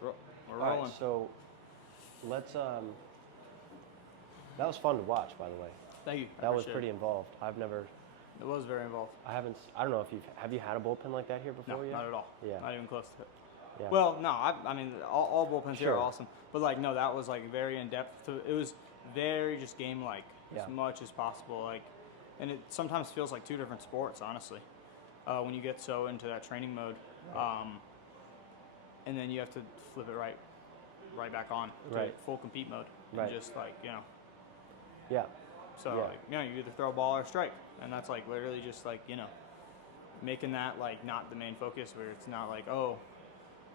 We're All rolling. right, so let's. That was fun to watch, by the way. Thank you. That was pretty involved. I've never. It was very involved. I haven't. I don't know if have you had a bullpen like that here before No, yet? not at all. Yeah. Not even close to it. Yeah. Well, no, I mean, all bullpens here Sure. are awesome. But, like, no, that was, like, very in-depth. It was very just game-like Yeah. as much as possible. Like, and it sometimes feels like two different sports, honestly, when you get so into that training mode. And then you have to flip it right back on to Right. full compete mode. And Right. just, like, Yeah. So, Yeah. like, you either throw a ball or a strike. And that's, like, literally just, like, making that, like, not the main focus, where it's not like, oh,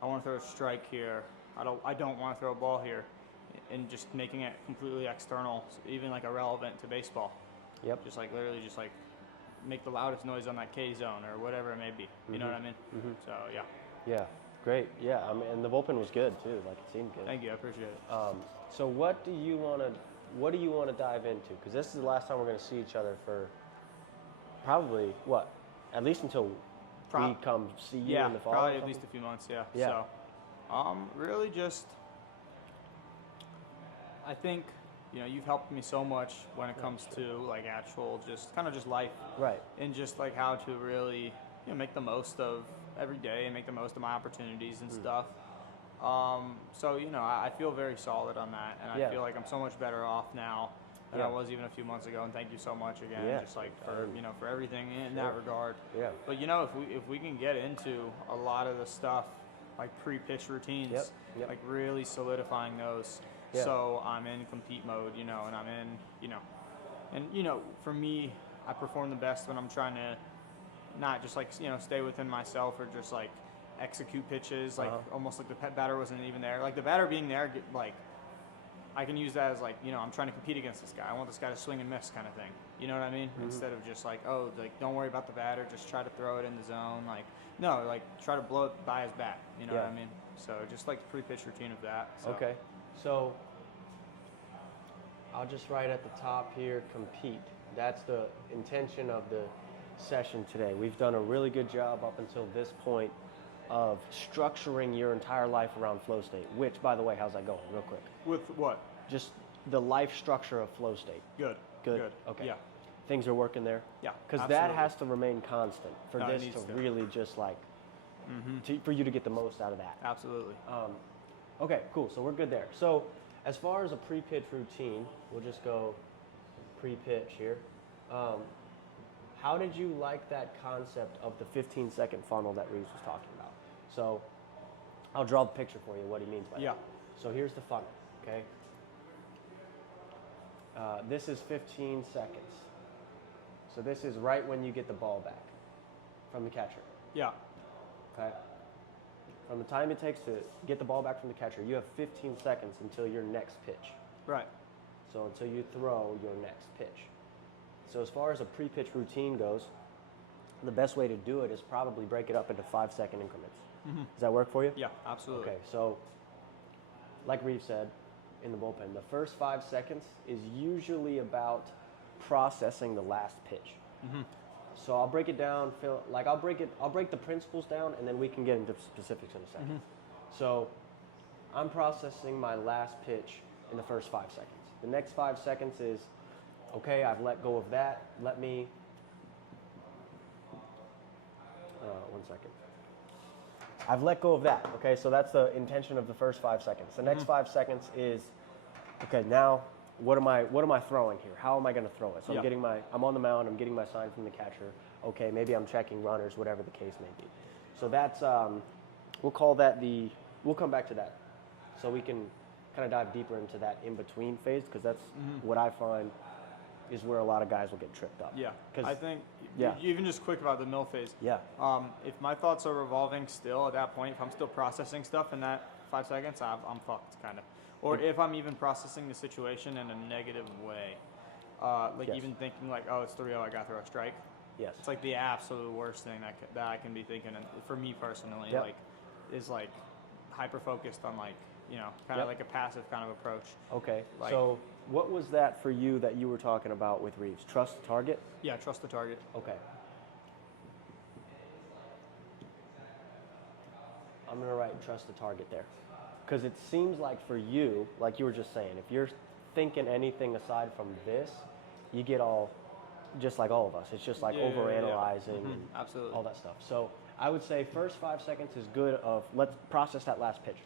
I want to throw a strike here. I don't want to throw a ball here. And just making it completely external, even, like, irrelevant to baseball. Yep. Just, like, literally just, like, make the loudest noise on that K zone or whatever it may be. You know what I mean? Mm-hmm. So, yeah. Yeah. Great. Yeah. I mean, and the bullpen was good too. Like it seemed good. Thank you. I appreciate it. So what do you want to dive into? Because this is the last time we're going to see each other for probably what, at least until we come see you in the fall. Probably at least a few months. Yeah. Yeah. So, really just, I think, you've helped me so much when it comes to, like, actual just kind of just life. Right. And just, like, how to really, make the most of every day and make the most of my opportunities and stuff. So, I feel very solid on that, and I feel like I'm so much better off now than I was even a few months ago. And thank you so much again, just like for for everything in that regard. Yeah. But if we can get into a lot of the stuff like pre-pitch routines, Yep. like really solidifying those, so I'm in compete mode, and I'm in, and for me, I perform the best when I'm trying to not just like stay within myself or just like execute pitches, like almost like the batter wasn't even there. Like the batter being there, like I can use that as like I'm trying to compete against this guy. I want this guy to swing and miss kind of thing. You know what I mean? Instead of just like don't worry about the batter, just try to throw it in the zone. Like no, like try to blow it by his bat. You know what I mean? So just like the pre-pitch routine of that. So. Okay. So I'll just write at the top here, compete. That's the intention of the session today. We've done a really good job up until this point of structuring your entire life around flow state, which, by the way, how's that going real quick? With what? Just the life structure of flow state. Good. Okay. Yeah. Things are working there? Yeah, Because that has to remain constant for this to really just like, for you to get the most out of that. Absolutely. Okay, cool. So we're good there. So as far as a pre-pitch routine, we'll just go pre-pitch here. How did you like that concept of the 15-second funnel that Reeves was talking about? So I'll draw the picture for you, what he means by that. So here's the funnel, okay? This is 15 seconds. So this is right when you get the ball back from the catcher. Yeah. Okay? From the time it takes to get the ball back from the catcher, you have 15 seconds until your next pitch. Right. So until you throw your next pitch. So as far as a pre-pitch routine goes, the best way to do it is probably break it up into 5-second increments. Does that work for you? Yeah, absolutely. Okay, so like Reeves said in the bullpen, the first 5 seconds is usually about processing the last pitch. So I'll break it down, I'll break the principles down, and then we can get into specifics in a second. So I'm processing my last pitch in the first 5 seconds. The next 5 seconds is, okay, I've let go of that. Let me, 1 second. I've let go of that, okay? So that's the intention of the first 5 seconds. The next 5 seconds is, okay, now what am I throwing here? How am I going to throw it? So I'm on the mound, I'm getting my sign from the catcher. Okay, maybe I'm checking runners, whatever the case may be. So that's, we'll call that we'll come back to that. So we can kind of dive deeper into that in-between phase, because that's what I find is where a lot of guys will get tripped up. Yeah, I think, Yeah. even just quick about the mill phase. Yeah. If my thoughts are revolving still at that point, if I'm still processing stuff in that 5 seconds, I'm fucked, kind of. Or if I'm even processing the situation in a negative way. Even thinking like, oh, it's 3-0, I got to throw a strike. Yes. It's like the absolute worst thing that I can be thinking, and for me personally, is like hyper-focused on like, kind of like a passive kind of approach. Okay, Like- so what was that for you that you were talking about with Reeves? Trust the target? Yeah, trust the target. Okay. I'm going to write trust the target there. Because it seems like for you, like you were just saying, if you're thinking anything aside from this, you get all, just like all of us. It's just like overanalyzing and Absolutely. all that stuff. So I would say first 5 seconds is good of let's process that last pitch.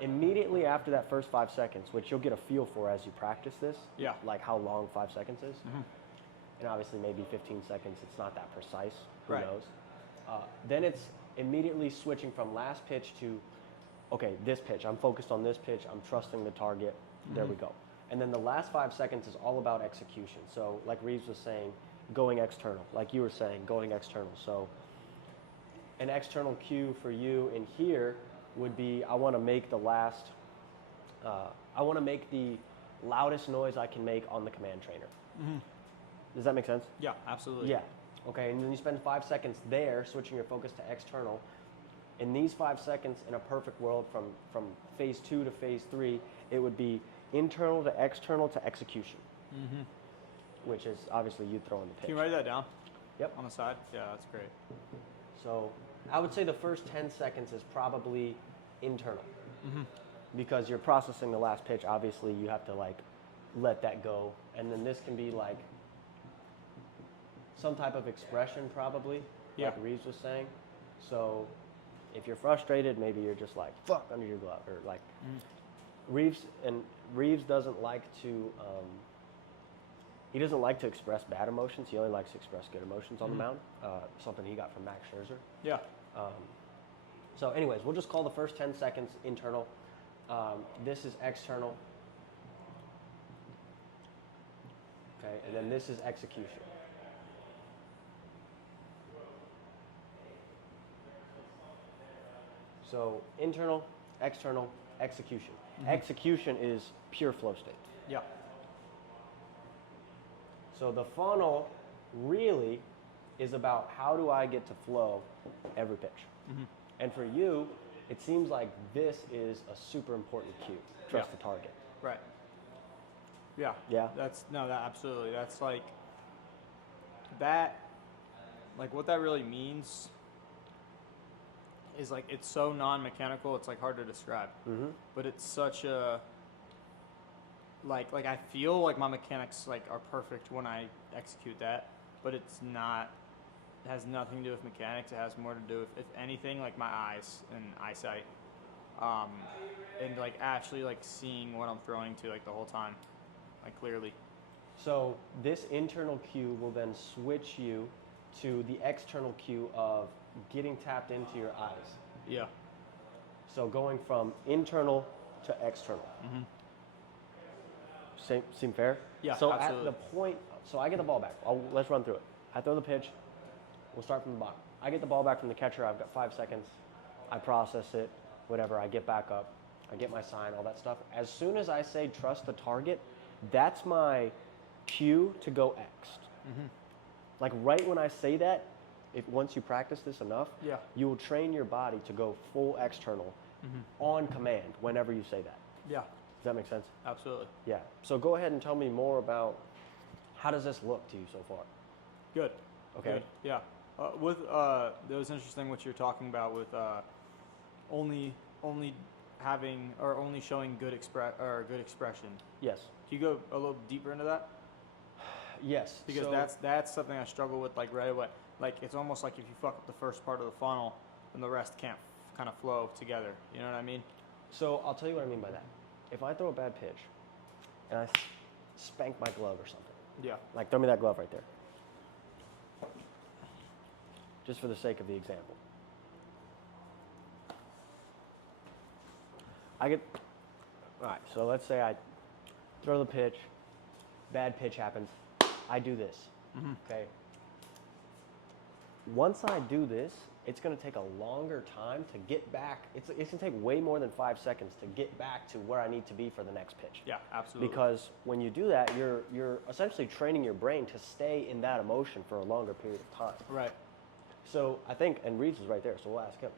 Immediately after that first 5 seconds, which you'll get a feel for as you practice this, Yeah. like how long 5 seconds is. And obviously maybe 15 seconds, it's not that precise, who Right. knows. Then it's immediately switching from last pitch to, okay, this pitch, I'm focused on this pitch, I'm trusting the target, there we go. And then the last 5 seconds is all about execution. So like Reeves was saying, going external, like you were saying, going external. So an external cue for you in here would be, I want to make the last, I want to make the loudest noise I can make on the command trainer. Does that make sense? Yeah, absolutely. Yeah. Okay, and then you spend 5 seconds there switching your focus to external. In these 5 seconds, in a perfect world, from phase 2 to phase 3, it would be internal to external to execution, which is obviously you throwing the pitch. Can you write that down? Yep. On the side? Yeah, that's great. So I would say the first 10 seconds is probably internal because you're processing the last pitch. Obviously, you have to like let that go, and then this can be like some type of expression, probably, Yeah. like Reeves was saying. So if you're frustrated, maybe you're just like fuck under your glove, or like Reeves doesn't like to. He doesn't like to express bad emotions. He only likes to express good emotions on the mound. Something he got from Max Scherzer. Yeah. So anyways, we'll just call the first 10 seconds internal. This is external. Okay, and then this is execution. So internal, external, execution. Execution is pure flow state. Yeah. So the funnel really is about how do I get to flow every pitch. And for you, it seems like this is a super important cue. Trust Yeah. the target. Right. Yeah. Yeah? That absolutely. That's like that. Like what that really means is like it's so non-mechanical. It's like hard to describe. But it's such a like I feel like my mechanics like are perfect when I execute that, but it's not. It has nothing to do with mechanics. It has more to do with, if anything, like my eyes and eyesight, and like actually like seeing what I'm throwing to like the whole time, like clearly. So this internal cue will then switch you to the external cue of getting tapped into your eyes. Yeah. So going from internal to external. Seem fair? Yeah, So absolutely. at the point, so I get the ball back. Let's run through it. I throw the pitch. We'll start from the bottom. I get the ball back from the catcher. I've got 5 seconds. I process it, whatever. I get back up. I get my sign, all that stuff. As soon as I say trust the target, that's my cue to go ext. Like right when I say that, if once you practice this enough, Yeah. you will train your body to go full external on command whenever you say that. Yeah. Does that make sense? Absolutely. Yeah. So go ahead and tell me more about how does this look to you so far? Good. Okay. Good. Yeah. That was interesting what you're talking about with only having or only showing good expression. Yes. Can you go a little deeper into that? Yes. Because so, that's something I struggle with like right away. Like it's almost like if you fuck up the first part of the funnel, then the rest can't kind of flow together. You know what I mean? So I'll tell you what I mean by that. If I throw a bad pitch and I spank my glove or something, Yeah. like throw me that glove right there, just for the sake of the example. All right, so let's say I throw the pitch, bad pitch happens, I do this, okay? Once I do this, it's gonna take a longer time to get back. It's gonna take way more than 5 seconds to get back to where I need to be for the next pitch. Yeah. Absolutely. Because when you do that, you're essentially training your brain to stay in that emotion for a longer period of time. Right. So I think, and Reeves is right there, so we'll ask him.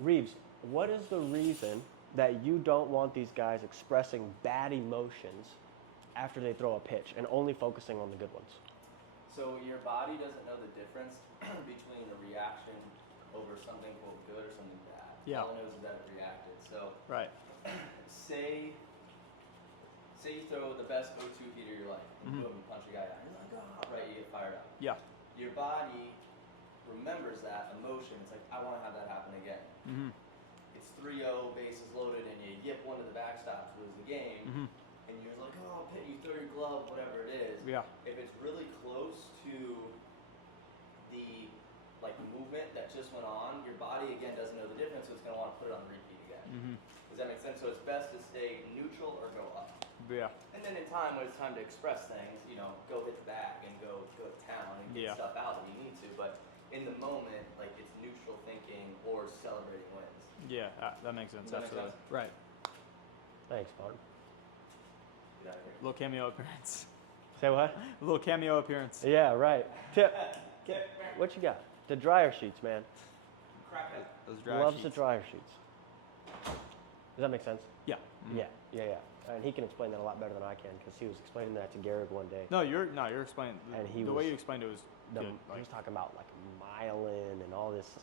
Reeves, what is the reason that you don't want these guys expressing bad emotions after they throw a pitch and only focusing on the good ones? So your body doesn't know the difference between a reaction over something quote good or something bad. Yeah. All it knows is that it reacted. So Right. say you throw the best O2 heat of your life, and Mhm. boom, you punch a guy out. You're like, oh, right, you get fired up. Yeah. Your body remembers that emotion. It's like, I want to have that happen again. Mm-hmm. It's 3-0, bases loaded, and you yip one to the backstop to lose the game, Mm-hmm. and you're like, oh, you throw your glove, whatever it is. Yeah. If it's really close to the movement that just went on, your body again doesn't know the difference, so it's gonna want to put it on repeat again. Mm-hmm. Does that make sense? So it's best to stay neutral or go up. Yeah. And then in time, when it's time to express things, go hit the bag and go to town and get Yeah. stuff out that you need to. But in the moment, it's neutral thinking or celebrating wins. Yeah. That makes sense. Does that make Absolutely. sense? Right. Thanks, Martin. Get out of here. Little cameo appearance. Say what? Little cameo appearance. Yeah, right. Tip. What you got? The dryer sheets, man. Crackhead. Those dry Loves the sheets. dryer sheets. Does that make sense? Yeah. Mhm. Yeah. And he can explain that a lot better than I can because he was explaining that to Garrett one day. No, you're explaining. And he the way was- you explained it was The- good. he Like, was talking about like myelin and all this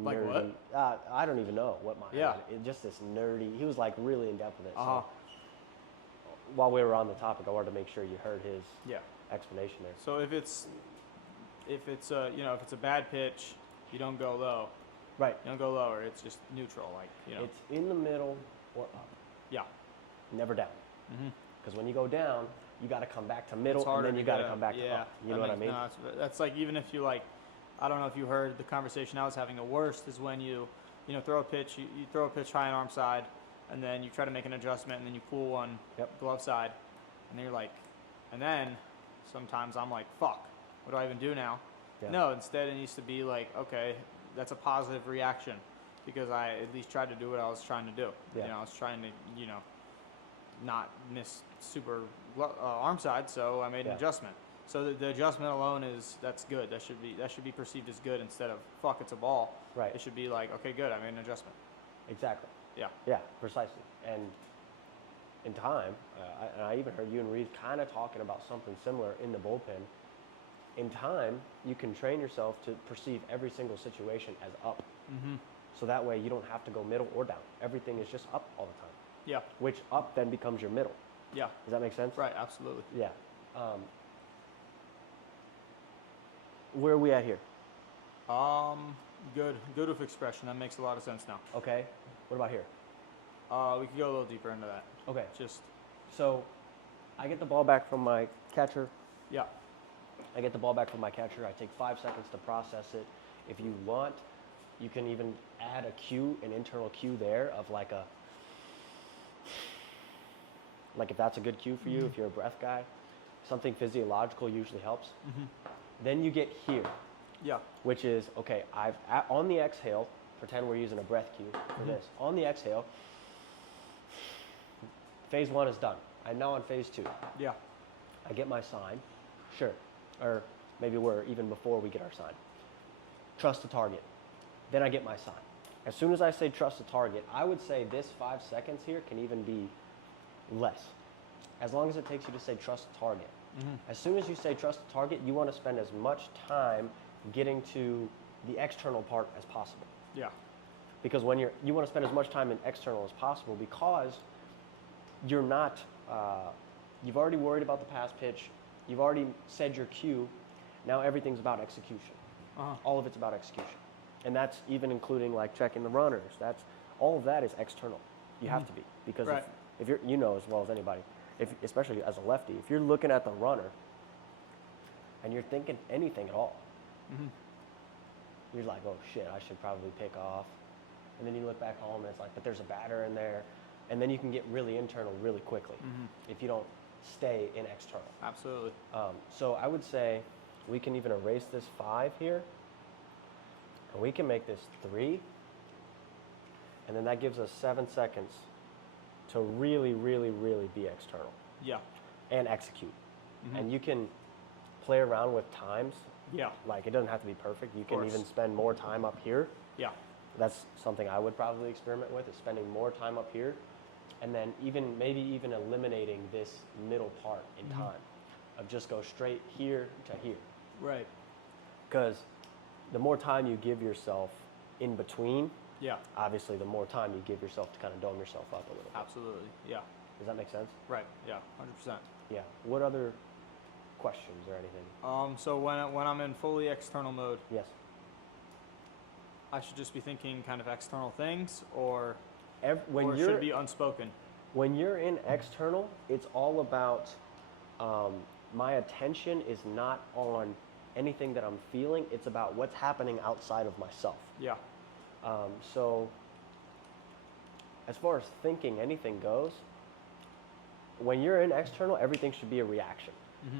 Like nerdy. I don't even know what myelin. Yeah. Just this nerdy. He was like really in depth with it. uh-huh. So while we were on the topic, I wanted to make sure you heard his Yeah. explanation there. So if it's if it's a bad pitch, you don't go low. Right. You don't go lower. It's just neutral. Like It's in the middle or up, Yeah. never down. Mm-hmm. Because when you go down, you got to come back to middle, It's harder and then you to got to get come back yeah, to up. You that know what I makes- mean? No, that's like even if you I don't know if you heard the conversation I was having. The worst is when you throw a pitch, you throw a pitch high on arm side, and then you try to make an adjustment, and then you pull one Yep. glove side, and then you're like, and then sometimes I'm like, fuck, what do I even do now? Yeah. No, instead it needs to be like, okay, that's a positive reaction because I at least tried to do what I was trying to do. Yeah. I was trying to, not miss super arm side, so I made an Yeah. adjustment. So the adjustment alone that's good. That should be perceived as good instead of fuck, it's a ball. Right. It should be like, okay, good, I made an adjustment. Exactly. Yeah. Yeah, precisely. And in time, I even heard you and Reed kind of talking about something similar in the bullpen. In time, you can train yourself to perceive every single situation as up. Mm-hmm. So that way you don't have to go middle or down. Everything is just up all the time, Yeah. which up then becomes your middle. Yeah. Does that make sense? Right. Absolutely. Yeah. Where are we at here? Good. Good with expression. That makes a lot of sense now. Okay. What about here? We could go a little deeper into that. Okay. Just So I get the ball back from my catcher. yeah. I get the ball back from my catcher. I take 5 seconds to process it. If you want, you can even add a cue, an internal cue there of like if that's a good cue for you, if you're a breath guy, something physiological usually helps. Mm-hmm. Then you get here, Yeah. which is, okay, on the exhale, pretend we're using a breath cue for this. On the exhale, phase 1 is done. I'm now on phase 2. Yeah. I get my sign, sure, or maybe we're even before we get our sign. Trust the target. Then I get my sign. As soon as I say trust the target, I would say this 5 seconds here can even be less. As long as it takes you to say trust the target. Mm-hmm. As soon as you say trust the target, you want to spend as much time getting to the external part as possible. Yeah. Because when you want to spend as much time in external as possible because you're not, you've already worried about the pass pitch, you've already said your cue, now everything's about execution. Uh-huh. All of it's about execution. And that's even including like checking the runners. All of that is external. You have to be. Because Right. if you're, as well as anybody, especially as a lefty, if you're looking at the runner and you're thinking anything at all, Mm-hmm. you're like, oh shit, I should probably pick off. And then you look back home and it's like, but there's a batter in there. And then you can get really internal really quickly if you don't stay in external. Absolutely. So I would say we can even erase this 5 here. And we can make this 3. And then that gives us 7 seconds to really, really, really be external Yeah. and execute. Mhm. And you can play around with times. Yeah. Like it doesn't have to be perfect. You can course. even spend more time up here. Yeah. That's something I would probably experiment with, is spending more time up here. And then maybe even eliminating this middle part in time of just go straight here to here. Right. Because the more time you give yourself in between, Yeah, Obviously, the more time you give yourself to kind of dome yourself up a little bit. absolutely. Yeah, Does that make sense? right. Yeah, 100%. Yeah. What other questions or anything? So when I'm in fully external mode, Yes. I should just be thinking kind of external things, or When or should you're it be unspoken? when you're in external, it's all about my attention is not on anything that I'm feeling. It's about what's happening outside of myself. Yeah, So as far as thinking anything goes, when you're in external, everything should be a reaction.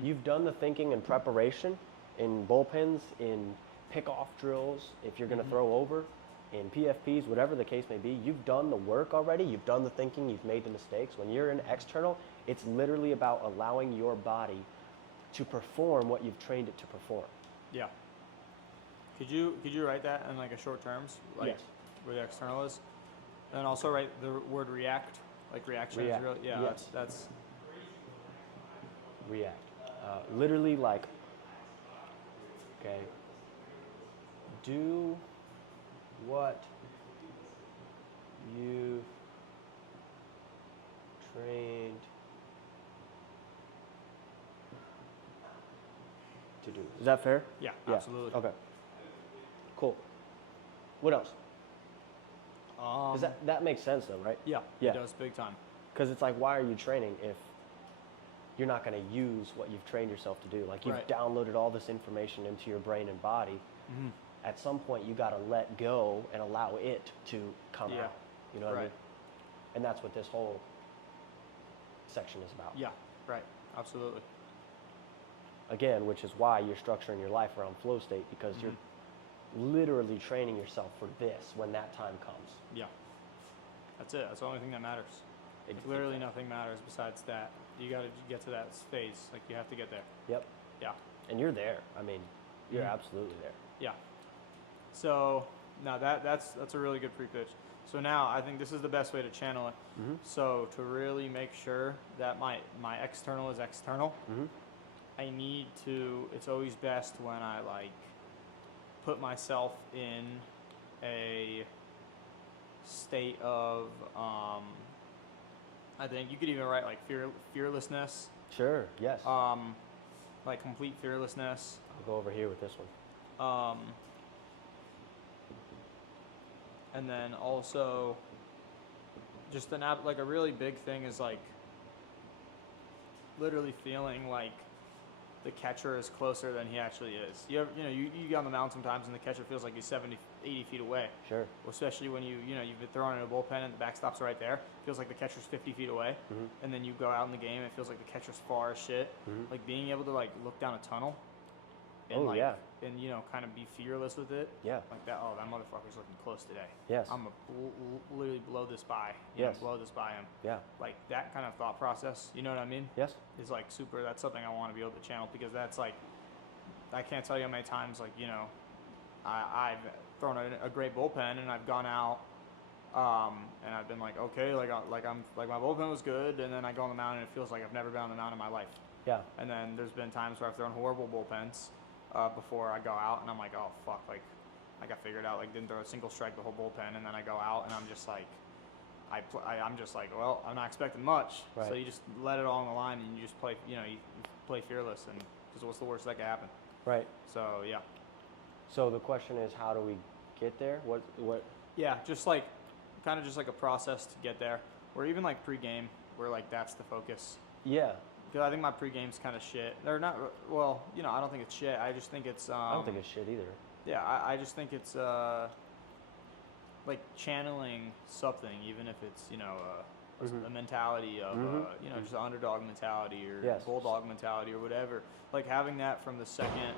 You've done the thinking and preparation in bullpens, in pickoff drills, if you're going to throw over, in PFPs, whatever the case may be. You've done the work already. You've done the thinking. You've made the mistakes. When you're in external, it's literally about allowing your body to perform what you've trained it to perform. yeah. Could you write that in like a short terms, like Yes. where the external is, and also write the word react, like reaction React. is real. Yeah, Yes. that's React. Literally like, okay, do what you've trained to do. Is that fair? yeah, absolutely. Okay. Cool. What else? 'Cause that makes sense though, right? Yeah, Yeah. it does big time. Because it's like, why are you training if you're not going to use what you've trained yourself to do? Like you've Right. downloaded all this information into your brain and body. Mhm. At some point, you got to let go and allow it to come Yeah. out. You know what I mean? Right. And that's what this whole section is about. Yeah, right. Absolutely. Again, which is why you're structuring your life around flow state, because you're literally training yourself for this when that time comes. Yeah. That's it. That's the only thing that matters. It- Literally nothing matters besides that. You got to get to that phase. Like you have to get there. Yep. Yeah. And you're there. I mean, you're Mhm. absolutely there. Yeah. So now that's a really good pre-pitch. So now I think this is the best way to channel it. So to really make sure that my external is external, I need to. It's always best when I like put myself in a state of. I think you could even write like fearlessness, Sure. Yes. like complete fearlessness. I'll go over here with this one. And then also, just like a really big thing is like literally feeling like the catcher is closer than he actually is. You get on the mound sometimes and the catcher feels like he's 70, 80 feet away. Sure. Especially when you've been throwing in a bullpen and the backstop's right there. Feels like the catcher's 50 feet away. And then you go out in the game, it feels like the catcher's far as shit. Like being able to like look down a tunnel and Oh, like yeah. and kind of be fearless with it. Yeah. Like that. Oh, that motherfucker's looking close today. Yes. I'm gonna literally blow this by. Yes. Blow this by him. Yeah. Like that kind of thought process. You know what I mean? Yes. Is like super. That's something I want to be able to channel because that's like, I can't tell you how many times like I've thrown a great bullpen and I've gone out, and I've been like okay, like my bullpen was good, and then I go on the mound and it feels like I've never been on the mound in my life. Yeah. And then there's been times where I've thrown horrible bullpens before I go out, and I'm like, oh fuck, like I got figured out, like didn't throw a single strike the whole bullpen, and then I go out and I'm just like, I'm just like, well, I'm not expecting much, Right. so you just let it all on the line and you just play, you play fearless, and because what's the worst that could happen? Right. So yeah, So the question is, how do we get there? What? yeah, just like kind of just like a process to get there, or even like pregame, where like that's the focus. Yeah. Because I think my pregame's kind of shit. They're not well, I don't think it's shit. I just think it's. I don't think it's shit either. Yeah, I just think it's like channeling something, even if it's a mentality of just an underdog mentality or Yes. bulldog mentality or whatever. Like having that from the second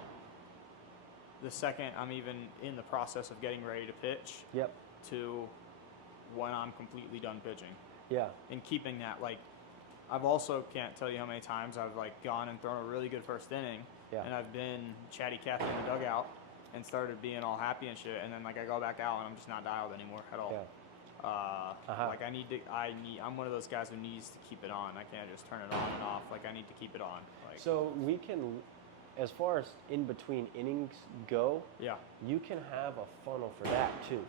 I'm even in the process of getting ready to pitch Yep. to when I'm completely done pitching, Yeah. and keeping that like. I've also can't tell you how many times I've like gone and thrown a really good first inning, Yeah. and I've been chatty Cathy in the dugout and started being all happy and shit, and then like I go back out and I'm just not dialed anymore at all. Yeah. Like I'm one of those guys who needs to keep it on. I can't just turn it on and off. Like I need to keep it on. Like So we can, as far as in between innings go, yeah, you can have a funnel for that too.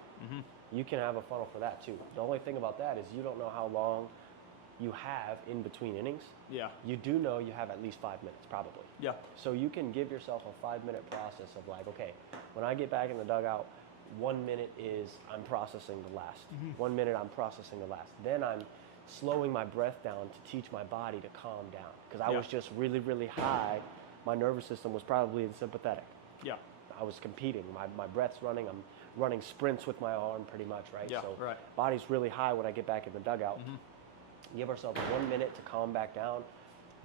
you can have a funnel for that too. The only thing about that is you don't know how long you have in between innings. Yeah. You do know you have at least 5 minutes, probably. Yeah. So you can give yourself a 5-minute process of like, okay, when I get back in the dugout, 1 minute is I'm processing the last. 1 minute I'm processing the last. Then I'm slowing my breath down to teach my body to calm down. Because I was just really, really high. My nervous system was probably in sympathetic. Yeah. I was competing. My breath's running. I'm running sprints with my arm pretty much, right? Yeah, So right. body's really high when I get back in the dugout. Give ourselves 1 minute to calm back down,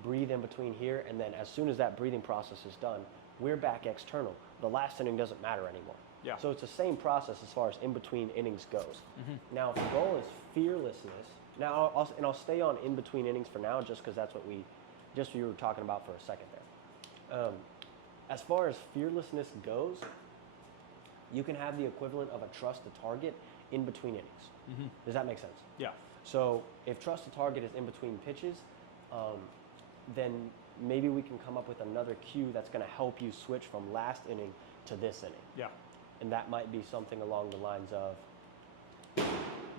breathe in between here, and then as soon as that breathing process is done, we're back external. The last inning doesn't matter anymore. Yeah. So it's the same process as far as in between innings goes. Now, if the goal is fearlessness, now I'll stay on in between innings for now, just because that's what we were talking about for a second there. As far as fearlessness goes, you can have the equivalent of a trust the target in between innings. Does that make sense? Yeah. So if trust the target is in between pitches, then maybe we can come up with another cue that's going to help you switch from last inning to this inning. Yeah. And that might be something along the lines of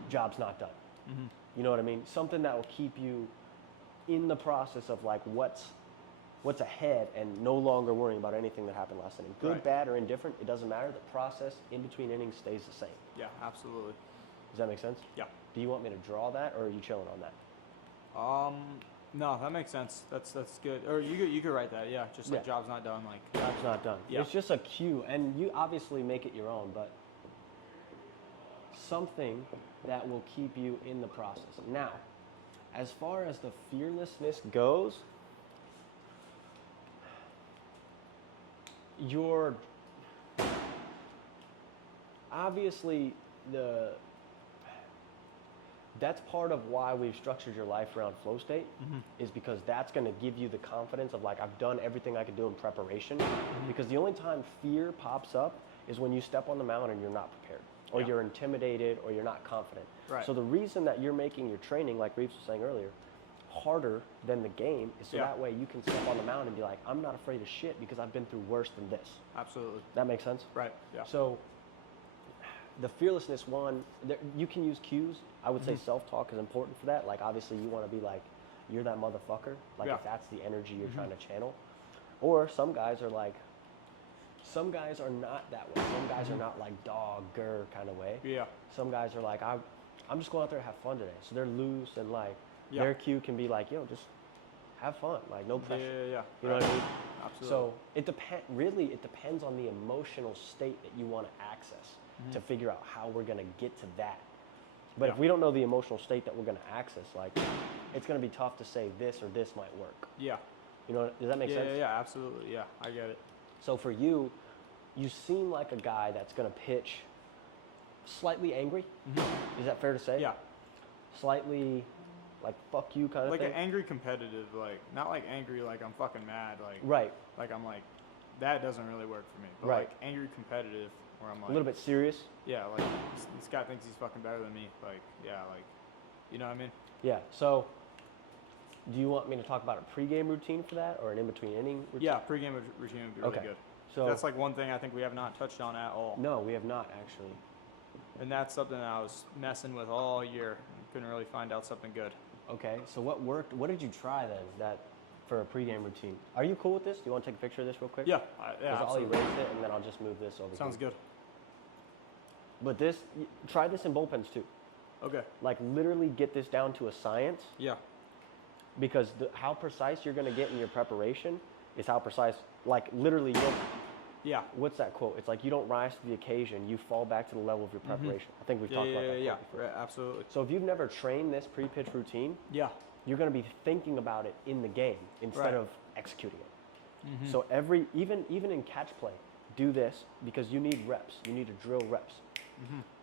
job's not done. You know what I mean? Something that will keep you in the process of like what's ahead and no longer worrying about anything that happened last inning. Good, Right. bad, or indifferent, it doesn't matter. The process in between innings stays the same. Yeah. Absolutely. Does that make sense? Yeah. Do you want me to draw that, or are you chilling on that? No, that makes sense. That's good. Or you could write that. Yeah. Just like Yeah. job's not done. Like. Job's not done. Yeah. It's just a cue, and you obviously make it your own, but something that will keep you in the process. Now, as far as the fearlessness goes, you're obviously that's part of why we've structured your life around flow state, is because that's going to give you the confidence of like, I've done everything I could do in preparation. Because the only time fear pops up is when you step on the mound and you're not prepared, or Yeah. you're intimidated, or you're not confident. Right. So the reason that you're making your training, like Reeves was saying earlier, harder than the game is so Yeah. that way you can step on the mound and be like, I'm not afraid of shit because I've been through worse than this. Absolutely. That makes sense? Right. Yeah. So the fearlessness one, you can use cues. I would say self-talk is important for that. Like obviously you want to be like, you're that motherfucker. Like Yeah. if that's the energy you're trying to channel. Or some guys are like, some guys are not that way. Some guys are not like dog, grr kind of way. Yeah. Some guys are like, I'm just going out there to have fun today. So they're loose and like, Yeah. their cue can be like, yo, just have fun. Like no pressure. Yeah. You know what I mean? Absolutely. So it depends on the emotional state that you want to access to figure out how we're going to get to that. But if Yeah. we don't know the emotional state that we're going to access, like it's going to be tough to say this or this might work. Yeah. You know, does that make Yeah. sense? Yeah. Absolutely. Yeah. I get it. So for you, you seem like a guy that's going to pitch slightly angry. Is that fair to say? Yeah. Slightly like fuck you kind of Like thing. an angry competitive, like not like angry like I'm fucking mad, like Right. like I'm like that doesn't really work for me. But Right. like angry competitive where I'm like A little bit serious. yeah, like this guy thinks he's fucking better than me. Like yeah, like you know what I mean? Yeah. So do you want me to talk about a pregame routine for that or an in-between inning routine? Yeah, pregame routine would be really Okay. good. So That's like one thing I think we have not touched on at all. no, we have not actually. And that's something that I was messing with all year. Couldn't really find out something good. Okay. So what worked? What did you try then that for a pregame routine? Are you cool with this? Do you want to take a picture of this real quick? Yeah, Because I'll absolutely. erase it and then I'll just move this over. Sounds here. good. But this, try this in bullpens too. Okay. Like literally get this down to a science, Yeah. because how precise you're going to get in your preparation is how precise. Like literally, Yeah. what's that quote? It's like you don't rise to the occasion, you fall back to the level of your preparation. I think we've Yeah, talked about that yeah, quote before. right, absolutely. So if you've never trained this pre-pitch routine, Yeah. you're going to be thinking about it in the game instead Right. of executing it. So even in catch play, do this because you need reps. You need to drill reps.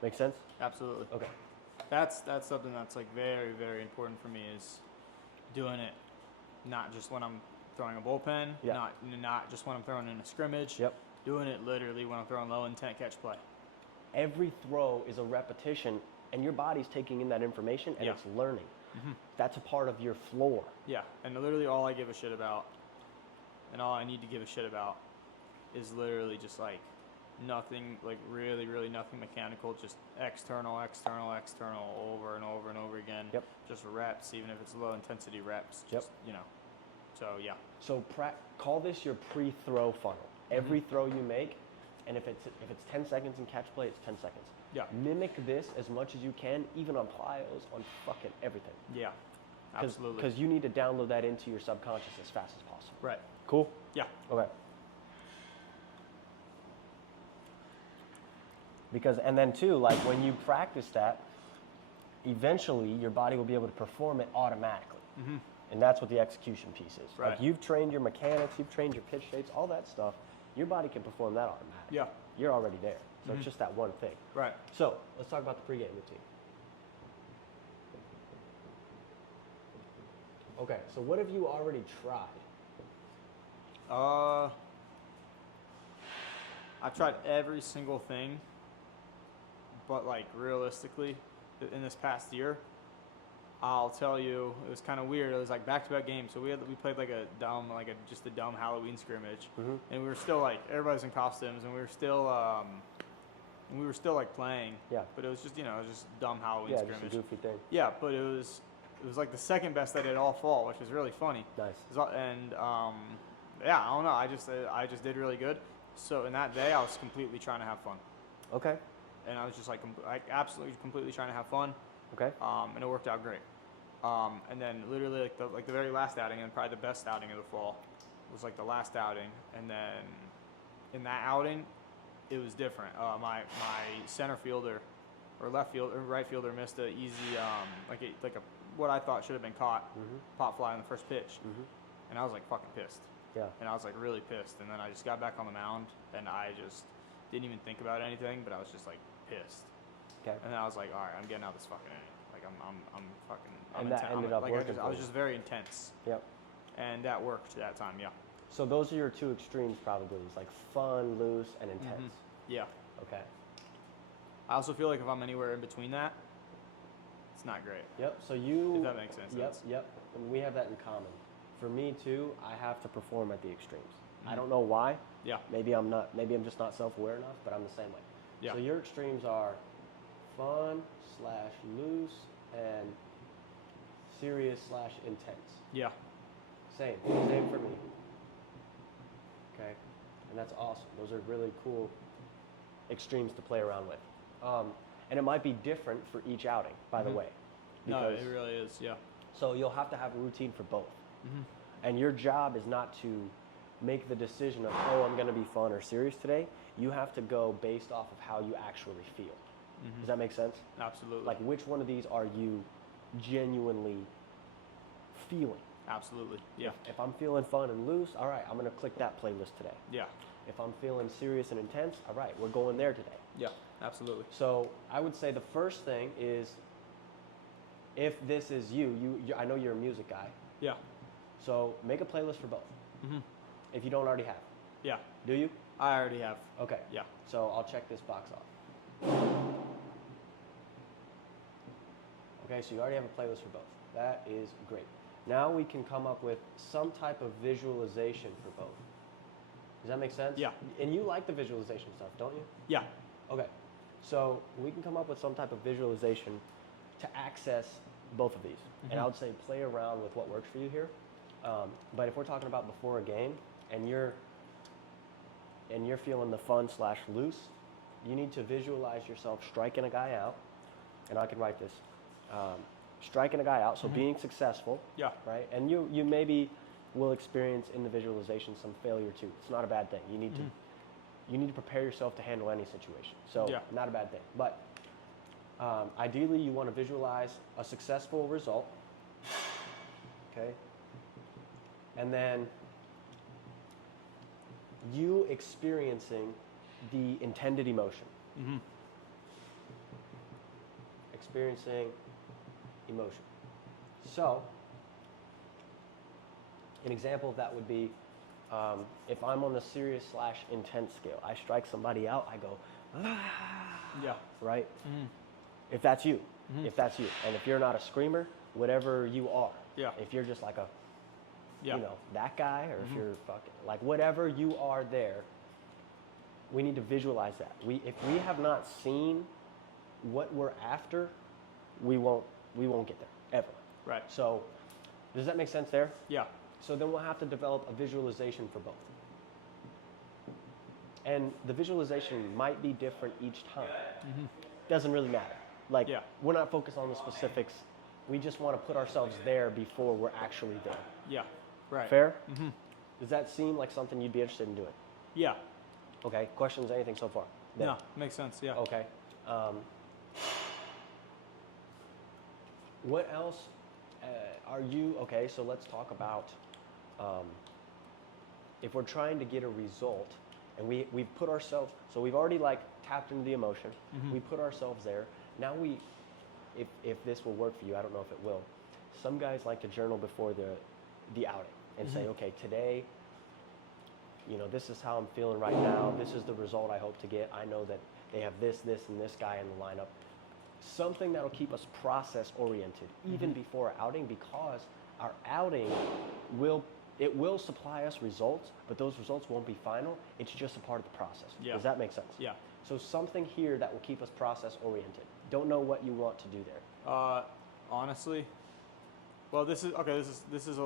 Make sense? Absolutely. Okay. That's something that's like very, very important for me is doing it not just when I'm throwing a bullpen, Yeah. not just when I'm throwing in a scrimmage. Yep. Doing it literally when I'm throwing low intent catch play. Every throw is a repetition, and your body's taking in that information and Yeah. it's learning. That's a part of your floor. Yeah, and literally all I give a shit about, and all I need to give a shit about, is literally just like Nothing, like really, really nothing mechanical, just external, external, external over and over and over again. Yep. Just reps, even if it's low intensity reps. Yep. Just, so yeah. So call this your pre-throw funnel. Every throw you make, and if it's 10 seconds in catch play, it's 10 seconds. Yeah. Mimic this as much as you can, even on plyos, on fucking everything. Yeah. Absolutely. Because you need to download that into your subconscious as fast as possible. Right. Cool? Yeah. Okay. Because, and then too, like when you practice that, eventually your body will be able to perform it automatically. Mm-hmm. And that's what the execution piece is. Right. Like you've trained your mechanics, you've trained your pitch shapes, all that stuff. Your body can perform that automatically. Yeah. You're already there. So it's just that one thing. Right. So let's talk about the pregame routine. Okay, so what have you already tried? I've tried every single thing, but like realistically, in this past year, I'll tell you, it was kind of weird. It was like back-to-back games, so we played like just a dumb Halloween scrimmage, and we were still like everybody's in costumes, and we were still like playing. Yeah. But it was just it was just a dumb Halloween Yeah, scrimmage. just a goofy thing. Yeah, but it was like the second best I did all fall, which was really funny. Nice. And yeah, I don't know. I just did really good. So in that day, I was completely trying to have fun, Okay. and I was just like absolutely completely trying to have fun. Okay. And it worked out great. And then literally like the very last outing, and probably the best outing of the fall, was like the last outing. And then in that outing, it was different. My center fielder or left fielder or right fielder missed an easy like a what I thought should have been caught pop fly on the first pitch, and I was like fucking pissed. Yeah. And I was like really pissed. And then I just got back on the mound, and I just didn't even think about anything, but I was just like pissed. Okay. And then I was like, all right, I'm getting out of this fucking inning. Like I'm fucking. And that ended up working I for was you. just very intense, Yep. and that worked that time. Yeah. So those are your two extremes probably. It's like fun, loose, and intense. Yeah. Okay. I also feel like if I'm anywhere in between that, it's not great. Yep. So you. If that makes any Yep. sense. Yep. And we have that in common. For me too, I have to perform at the extremes. I don't know why. Yeah. Maybe I'm not. Maybe I'm just not self-aware enough. But I'm the same way. Yeah. So your extremes are fun/loose and serious/intense. Yeah. Same for me. Okay, and that's awesome. Those are really cool extremes to play around with. And it might be different for each outing, by the way. No, it really is. Yeah. So you'll have to have a routine for both. And your job is not to make the decision of, oh, I'm going to be fun or serious today. You have to go based off of how you actually feel. Does that make sense? Absolutely. Like, which one of these are you genuinely feeling? Absolutely. Yeah. If I'm feeling fun and loose, all right, I'm going to click that playlist today. Yeah. If I'm feeling serious and intense, all right, we're going there today. Yeah. Absolutely. So I would say the first thing is, if this is you, I know you're a music guy, Yeah. so make a playlist for both. If you don't already have. Yeah. Do you? I already have. Okay. Yeah. So I'll check this box off. Okay, so you already have a playlist for both. That is great. Now we can come up with some type of visualization for both. Does that make sense? Yeah. And you like the visualization stuff, don't you? Yeah. Okay. So we can come up with some type of visualization to access both of these. And I would say play around with what works for you here. But if we're talking about before a game and you're feeling the fun/loose, you need to visualize yourself striking a guy out. And I can write this. Striking a guy out, so being successful. Yeah. Right? And you maybe will experience in the visualization some failure too. It's not a bad thing. You need to prepare yourself to handle any situation. So Yeah. not a bad thing. But ideally, you want to visualize a successful result. Okay. And then you experiencing the intended emotion. Experiencing emotion. So, an example of that would be if I'm on the serious/intense scale, I strike somebody out, I go, Yeah. right? If that's you, if that's you. And if you're not a screamer, whatever you are. Yeah. If you're just like a, Yeah. that guy, or if you're fucking, like whatever you are there, We need to visualize that. If we have not seen what we're after, we won't get there ever. Right. So, does that make sense there? Yeah. So then we'll have to develop a visualization for both. And the visualization might be different each time. Doesn't really matter. Like, Yeah. we're not focused on the specifics. We just want to put ourselves there before we're actually there. Yeah. Right. Fair? Does that seem like something you'd be interested in doing? Yeah. Okay. Questions? Anything so far? There. No, makes sense. Yeah. Okay. What else are you, okay, so let's talk about if we're trying to get a result and we've put ourselves, so we've already like tapped into the emotion, we put ourselves there. Now if this will work for you, I don't know if it will. Some guys like to journal before the outing and say, okay, today, you know, this is how I'm feeling right now. This is the result I hope to get. I know that they have this, and this guy in the lineup. Something that'll keep us process oriented even before our outing, because our outing will supply us results, but those results won't be final. It's just a part of the process. Yeah. Does that make sense? Yeah. So something here that will keep us process oriented. Don't know what you want to do there. Honestly, well, this is okay. This is a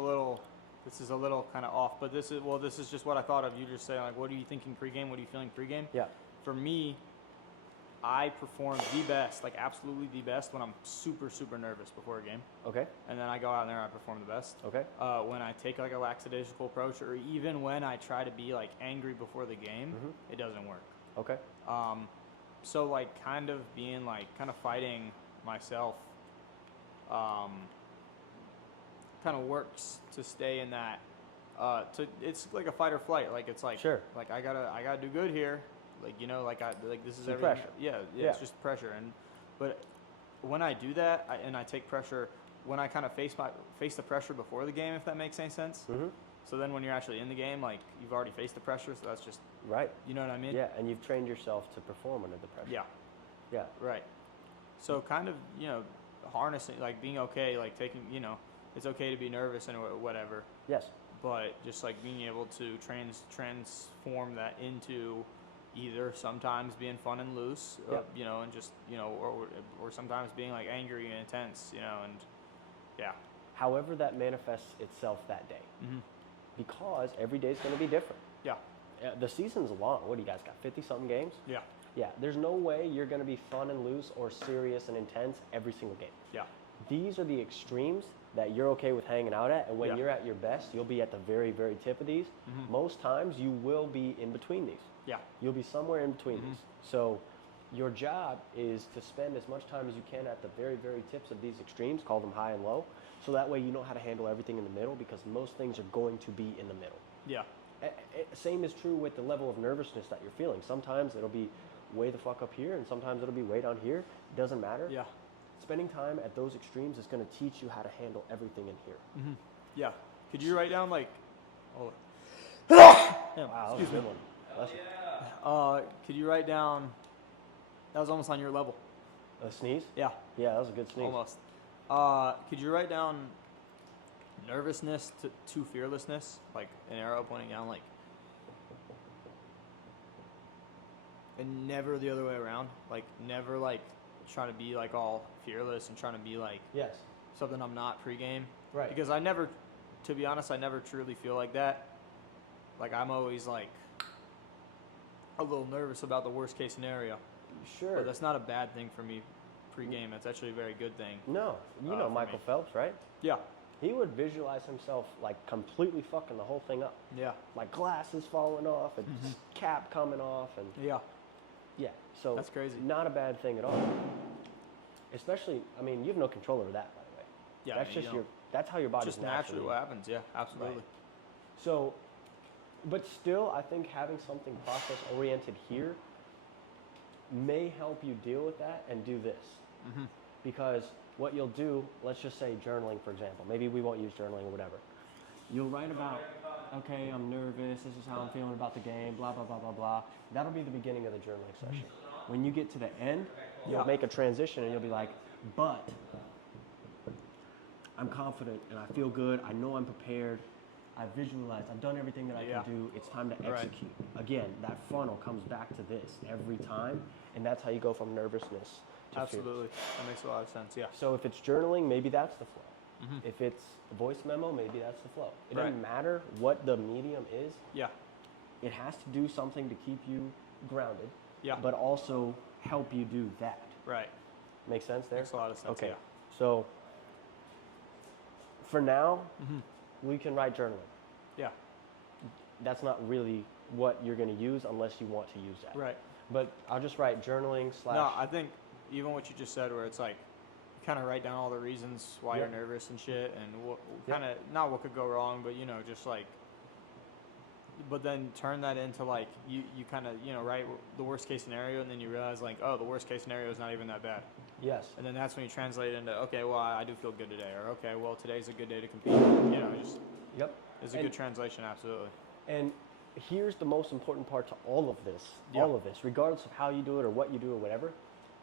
little kind of off, but this is just what I thought of. You just saying like, what are you thinking pregame? What are you feeling pregame? Yeah. For me, I perform the best, like absolutely the best, when I'm super, super nervous before a game. Okay. And then I go out there and I perform the best. Okay. When I take like a lackadaisical approach, or even when I try to be like angry before the game, it doesn't work. Okay. So like kind of being like kind of fighting myself, kind of works to stay in that. It's like a fight or flight. Like it's like Sure. like I gotta do good here. Like, you know, like this is Some everything. pressure. Yeah, Yeah. it's just pressure. But when I do that, I take pressure, when I kind of face the pressure before the game, if that makes any sense. So then when you're actually in the game, like you've already faced the pressure, so that's just, Right. you know what I mean? Yeah, and you've trained yourself to perform under the pressure. Yeah. Yeah. Right. So kind of, you know, harnessing, like being okay, like taking, you know, it's okay to be nervous and whatever, Yes. but just like being able to transform that into either sometimes being fun and loose, Yep. you know, and just, you know, or sometimes being like angry and intense, you know, and yeah. However that manifests itself that day. Because every day is going to be different. Yeah. The season's long. What do you guys got? 50-something games? Yeah. Yeah. There's no way you're going to be fun and loose or serious and intense every single game. Yeah. These are the extremes that you're okay with hanging out at, and when Yeah. you're at your best, you'll be at the very, very tip of these. Most times, you will be in between these. Yeah. You'll be somewhere in between these. So your job is to spend as much time as you can at the very, very tips of these extremes, call them high and low, so that way you know how to handle everything in the middle, because most things are going to be in the middle. Yeah. Same is true with the level of nervousness that you're feeling. Sometimes it'll be way the fuck up here, and sometimes it'll be way down here. Doesn't matter. Yeah. Spending time at those extremes is going to teach you how to handle everything in here. Yeah. Could you write down like, oh, Wow, that was a excuse me. good one. Bless you. Could you write down, that was almost on your level. A sneeze? Yeah. Yeah, that was a good sneeze. Almost. Could you write down nervousness to fearlessness, like an arrow pointing down, like, and never the other way around, like never like trying to be like all fearless and trying to be like Yes. something I'm not pregame. Right. Because I never, to be honest, I never truly feel like that. Like I'm always like a little nervous about the worst case scenario. Sure. But that's not a bad thing for me pregame. That's actually a very good thing. No, you know for Michael me. Phelps, right? Yeah. He would visualize himself like completely fucking the whole thing up. Yeah. Like glasses falling off and cap coming off and Yeah. yeah. So That's crazy. Not a bad thing at all. Especially, I mean, you have no control over that, by the way. Yeah. That's I mean, just you your. That's how your body's just naturally what happens. Yeah. Absolutely. Right. So, but still, I think having something process oriented here may help you deal with that and do this. Because what you'll do, let's just say journaling, for example. Maybe we won't use journaling or whatever. You'll write about, okay, I'm nervous, this is how I'm feeling about the game, blah, blah, blah, blah, blah. That'll be the beginning of the journaling session. When you get to the end, you'll Yeah. make a transition and you'll be like, but I'm confident and I feel good, I know I'm prepared, I've visualized, I've done everything that I Yeah. can do. It's time to Right. execute. Again, that funnel comes back to this every time, and that's how you go from nervousness to Absolutely. That makes a lot of sense. Yeah. fear. So if it's journaling, maybe that's the flow. Mhm. If it's a voice memo, maybe that's the flow. It Right. doesn't matter what the medium is. Yeah. It has to do something to keep you grounded, Yeah. but also help you do that. Right. Make sense there? Makes a lot of sense. Okay. Yeah. So for now, Mhm. we can write journaling. Yeah. That's not really what you're going to use unless you want to use that. Right. But I'll just write journaling / No, I think even what you just said, where it's like, you kind of write down all the reasons why Yep. you're nervous and shit, and what Yep. kind of not what could go wrong, but just like, but then turn that into like you kind of write the worst case scenario, and then you realize like, oh, the worst case scenario is not even that bad, Yes. and then that's when you translate it into, okay, well, I do feel good today, or okay, well, today's a good day to compete. Just Yep. it's a And- good translation, absolutely. And here's the most important part to all of this, Yep. regardless of how you do it or what you do or whatever.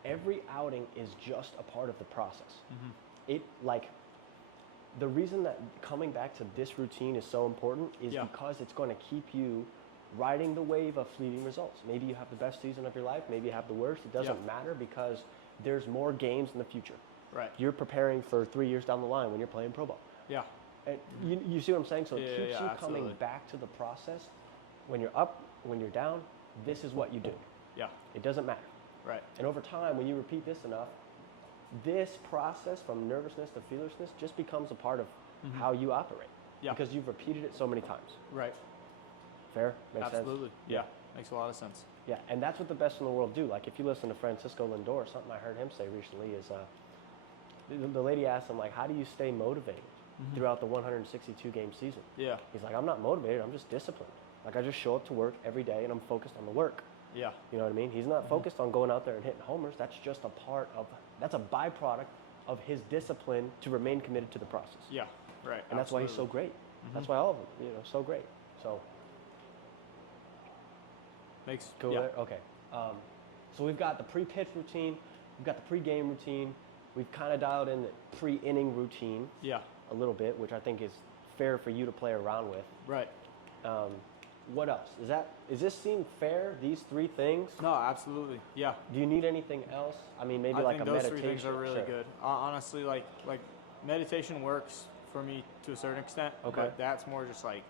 Every outing is just a part of the process. Mhm. It like the reason that coming back to this routine is so important is Yeah. because it's going to keep you riding the wave of fleeting results. Maybe you have the best season of your life, maybe you have the worst. It doesn't Yeah. matter because there's more games in the future. Right. You're preparing for 3 years down the line when you're playing pro ball. Yeah. And you see what I'm saying? So Yeah, it keeps yeah, you absolutely. coming back to the process. When you're up, when you're down, this is what you do. Yeah. It doesn't matter. Right. And over time, when you repeat this enough, this process from nervousness to fearlessness just becomes a part of how you operate. Yeah. Because you've repeated it so many times. Right. Fair? Makes Absolutely. sense? Yeah. Makes a lot of sense. Yeah, and that's what the best in the world do. Like if you listen to Francisco Lindor, something I heard him say recently is the lady asked him, like, how do you stay motivated throughout the 162 game season? Yeah. He's like, I'm not motivated, I'm just disciplined. Like I just show up to work every day and I'm focused on the work. Yeah. You know what I mean? He's not focused on going out there and hitting homers. That's just a part of, that's a byproduct of his discipline to remain committed to the process. Yeah. Right. And that's why he's so Absolutely. great. That's why all of them, so great. So, Makes cool yeah. there? Okay. So we've got the pre-pitch routine, we've got the pre-game routine, we've kind of dialed in the pre-inning routine Yeah. a little bit, which I think is fair for you to play around with. Right. What else? Is this seem fair, these 3 things? No, absolutely. Yeah. Do you need anything else? I mean, maybe I like think a those meditation. 3 things are really Sure. good. Honestly, like meditation works for me to a certain extent. Okay. But that's more just like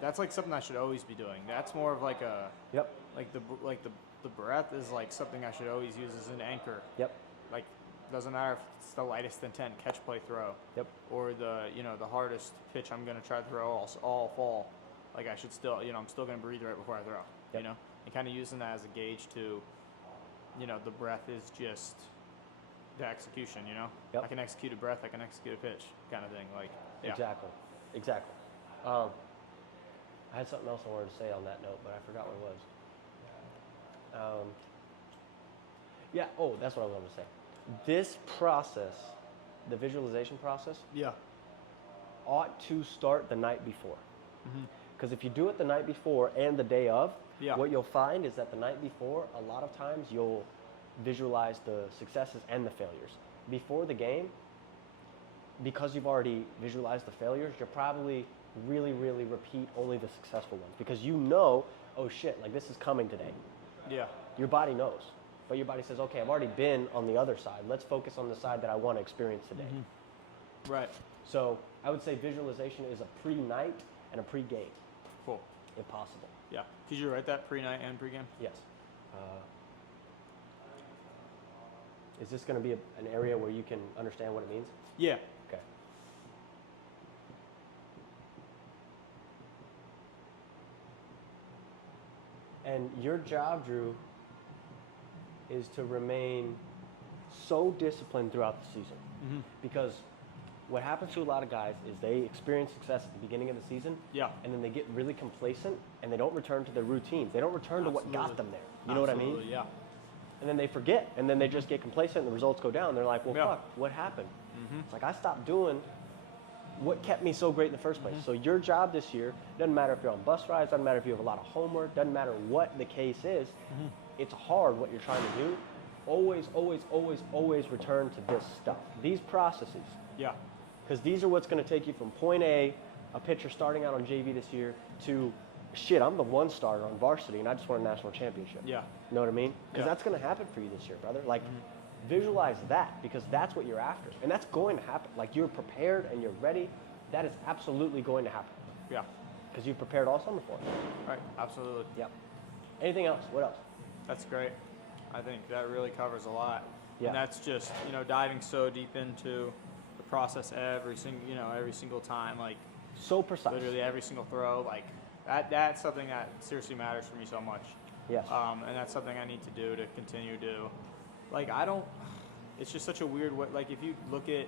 that's like something I should always be doing. That's more of like a Yep. like the breath is like something I should always use as an anchor. Yep. Like doesn't matter if it's the lightest intent catch, play, throw. Yep. Or the the hardest pitch I'm gonna try to throw all fall. Like I should still I'm still gonna breathe right before I throw. Yep. And kind of using that as a gauge to the breath is just the execution. Yep. I can execute a breath, I can execute a pitch, kind of thing. Like yeah. Exactly. I had something else I wanted to say on that note, but I forgot what it was. Yeah. Oh, that's what I wanted to say. This process, the visualization process, Yeah. ought to start the night before. Because if you do it the night before and the day of, Yeah. what you'll find is that the night before, a lot of times you'll visualize the successes and the failures. Before the game, because you've already visualized the failures, you'll probably really, really repeat only the successful ones. Because oh shit, like this is coming today. Yeah. Your body knows. But your body says, okay, I've already been on the other side. Let's focus on the side that I want to experience today. Right. So I would say visualization is a pre-night and a pre-game, Cool. if possible. Yeah. Could you write that pre-night and pre-game? Yes. Is this going to be an area where you can understand what it means? Yeah. Okay. And your job, Drew, is to remain so disciplined throughout the season. Because what happens to a lot of guys is they experience success at the beginning of the season, Yeah. and then they get really complacent and they don't return to their routines. They don't return to what got Absolutely. them there. You know what I mean? Absolutely, Yeah. And then they forget, and then they just get complacent and the results go down. They're like, well, Yeah. fuck, what happened? It's like I stopped doing what kept me so great in the first place. So your job this year, doesn't matter if you're on bus rides, doesn't matter if you have a lot of homework, doesn't matter what the case is, it's hard what you're trying to do. Always, always, always, always return to this stuff, these processes. Yeah. Because these are what's going to take you from point A a pitcher starting out on JV this year to, shit, I'm the one starter on varsity and I just won a national championship. Yeah. You know what I mean? Because Yeah. that's going to happen for you this year, brother. Like, visualize that because that's what you're after. And that's going to happen. Like, you're prepared and you're ready. That is absolutely going to happen Yeah. because you've prepared all summer for it. Right. Absolutely. Yep. Anything else? What else? That's great. I think that really covers a lot. Yeah. And that's just, diving so deep into the process every single time, like So precise. literally every single throw, like that's something that seriously matters for me so much. Yes. And that's something I need to do to continue to, like, it's just such a weird way. Like, if you look at,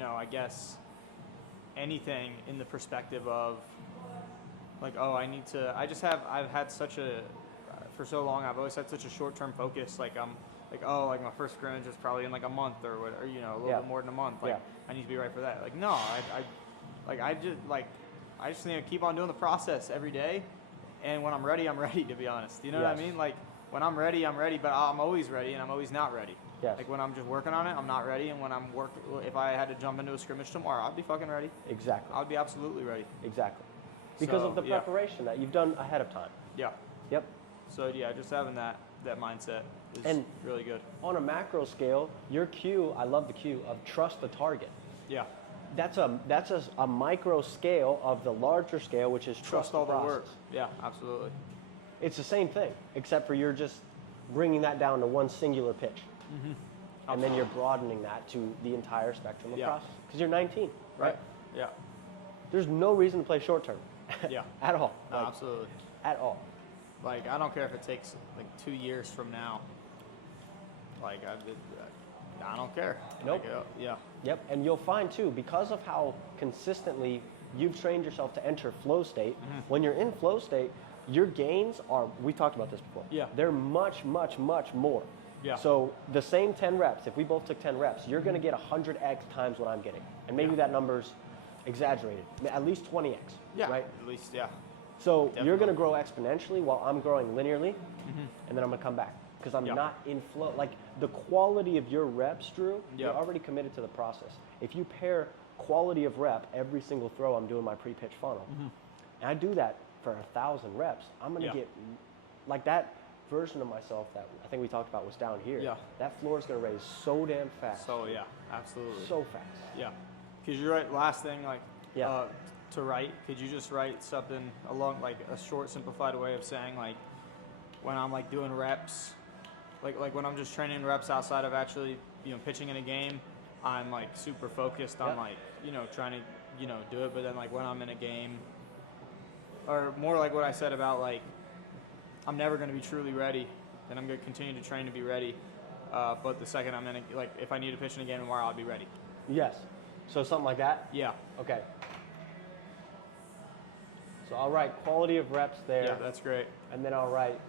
I guess anything in the perspective of, like, oh, I've had such a, for so long, I've always had such a short-term focus. Like, my first scrimmage is probably in like a month or what, or, a little Yeah. bit more than a month. Like, Yeah. I need to be right for that. Like, no, I just need to keep on doing the process every day. And when I'm ready, I'm ready, to be honest. You know what I Yes. mean? Like, when I'm ready, but I'm always ready and I'm always not ready. Yes. Like, when I'm just working on it, I'm not ready. And when if I had to jump into a scrimmage tomorrow, I'd be fucking ready. Exactly. I'd be absolutely ready. Exactly. Because So, of the yeah. preparation that you've done ahead of time. Yeah. Yep. So, yeah, just having that mindset is And- really good. On a macro scale, your cue, I love the cue of trust the target. Yeah. That's a micro scale of the larger scale, which is trust All the process. work. Yeah, absolutely. It's the same thing, except for you're just bringing that down to one singular pitch. And then you're broadening that to the entire spectrum of Yeah. process. Because you're 19, right? Yeah. There's no reason to play short term. Yeah. At all. No, Like, absolutely. at all. Like, I don't care if it takes like 2 years from now. Like, I don't care. Nope. Like, yeah. Yep, and you'll find too, because of how consistently you've trained yourself to enter flow state, when you're in flow state, your gains are, we talked about this before, Yeah. they're much, much, much more. Yeah. So the same 10 reps, if we both took 10 reps, you're gonna get 100x times what I'm getting. And maybe Yeah. that number's exaggerated, at least 20x, Yeah. right? At least, yeah. So you're gonna Definitely. grow exponentially while I'm growing linearly, and then I'm gonna come back. Because I'm Yeah. not in flow. Like the quality of your reps, Drew, Yeah. you're already committed to the process. If you pair quality of rep every single throw, I'm doing my pre-pitch funnel, and I do that for 1,000 reps, I'm gonna Yeah. get like that version of myself that I think we talked about was down here. Yeah. That floor is gonna raise so damn fast. So, yeah, absolutely. So fast. Yeah. Because you're right, last thing, like, Yeah. to write, could you just write something along, like, a short, simplified way of saying, like, when I'm, like, doing reps, like when I'm just training reps outside of actually, pitching in a game, I'm, like, super focused on, Yep. like, trying to, do it. But then, like, when I'm in a game, or more like what I said about, like, I'm never going to be truly ready, and I'm going to continue to train to be ready. But the second I'm in, if I need to pitch in a game tomorrow, I'll be ready. Yes. So something like that. Yeah. Okay. So I'll write quality of reps there, Yeah, that's great. and then I'll write.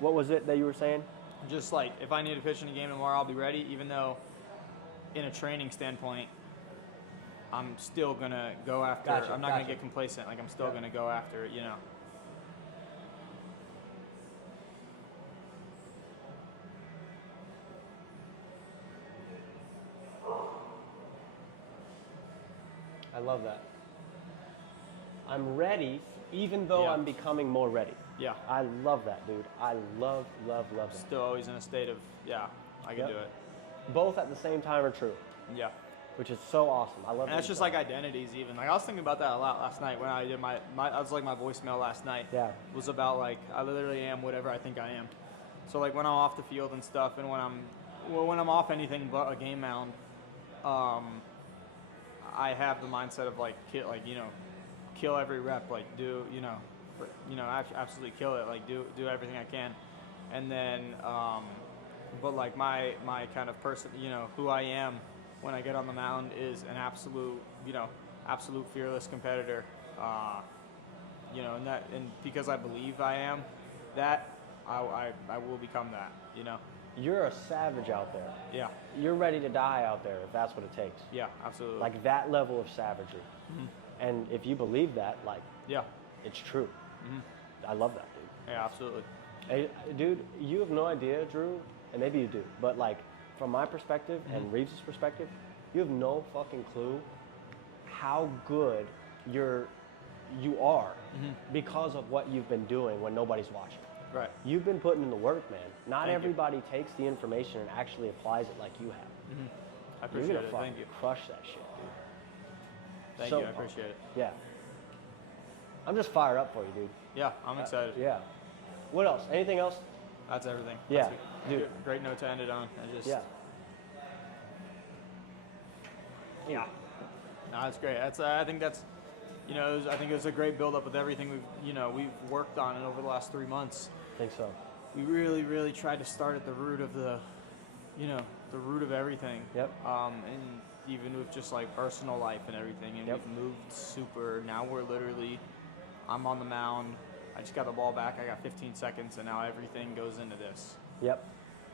What was it that you were saying? Just like, if I need to pitch in a game tomorrow, I'll be ready, even though in a training standpoint, I'm still going to go after, Gotcha, I'm not going to gotcha. get complacent. Like, I'm still Yeah. going to go after, I love that. I'm ready, even though Yeah. I'm becoming more ready. Yeah. I love that, dude. I love that. Still always in a state of, yeah, I can Yep. do it. Both at the same time are true, Yeah. which is so awesome. I love And that's just like identities, even. Like, I was thinking about that a lot last night when I did my I was like, my voicemail last night Yeah. was about, like, I literally am whatever I think I am. So, like, when I'm off the field and stuff, and when I'm off anything but a game mound, I have the mindset of, like, kill every rep, like, absolutely kill it, like, do everything I can. And then, but, like, my kind of person, who I am when I get on the mound is an absolute fearless competitor. And because I believe I am that, I will become that, You're a savage out there. Yeah, You're ready to die out there if that's what it takes. yeah, absolutely. Like that level of savagery. And if you believe that, like, yeah, it's true. I love that, dude. yeah, absolutely. Hey, dude, you have no idea, Drew, and maybe you do, but like from my perspective and Reeves' perspective, you have no fucking clue how good you are because of what you've been doing when nobody's watching. Right. You've been putting in the work, man. Not Thank you. everybody takes the information and actually applies it like you have. I You're appreciate gonna it. fucking Thank you. crush that shit, dude. Thank So you. I pumped. appreciate it. Yeah. I'm just fired up for you, dude. Yeah, I'm excited. Yeah. What else? Anything else? That's everything. Yeah, That's a dude. Great note to end it on. I just. Yeah. Yeah. No, that's great. That's. I think that's. You know, I think it was a great build-up with everything we've worked on it over the last 3 months. I think so. We really, really tried to start at the root of the root of everything. Yep. And even with just like personal life and everything, and Yep. we've moved super. Now we're literally, I'm on the mound. I just got the ball back. I got 15 seconds, and now everything goes into this. Yep.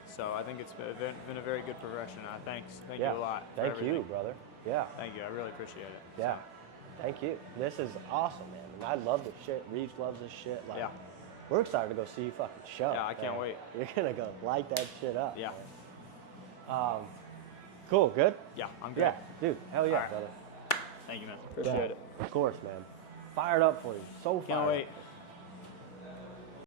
So I think it's been a very good progression. Thank Yeah. you a lot. for Thank you, everything. brother. Yeah. Thank you. I really appreciate it. Yeah. Thank you. This is awesome, man. And I love this shit. Reeves loves this shit. Like, Yeah. we're excited to go see you fucking show. Yeah, I can't man. wait. You're gonna go light that shit up. Yeah. man. Cool. Good. Yeah, I'm good. Yeah, dude. Hell yeah, All right. brother. Thank you, man. Appreciate Yeah, it. Of course, man. Fired up for you. So fired. Can't up. wait.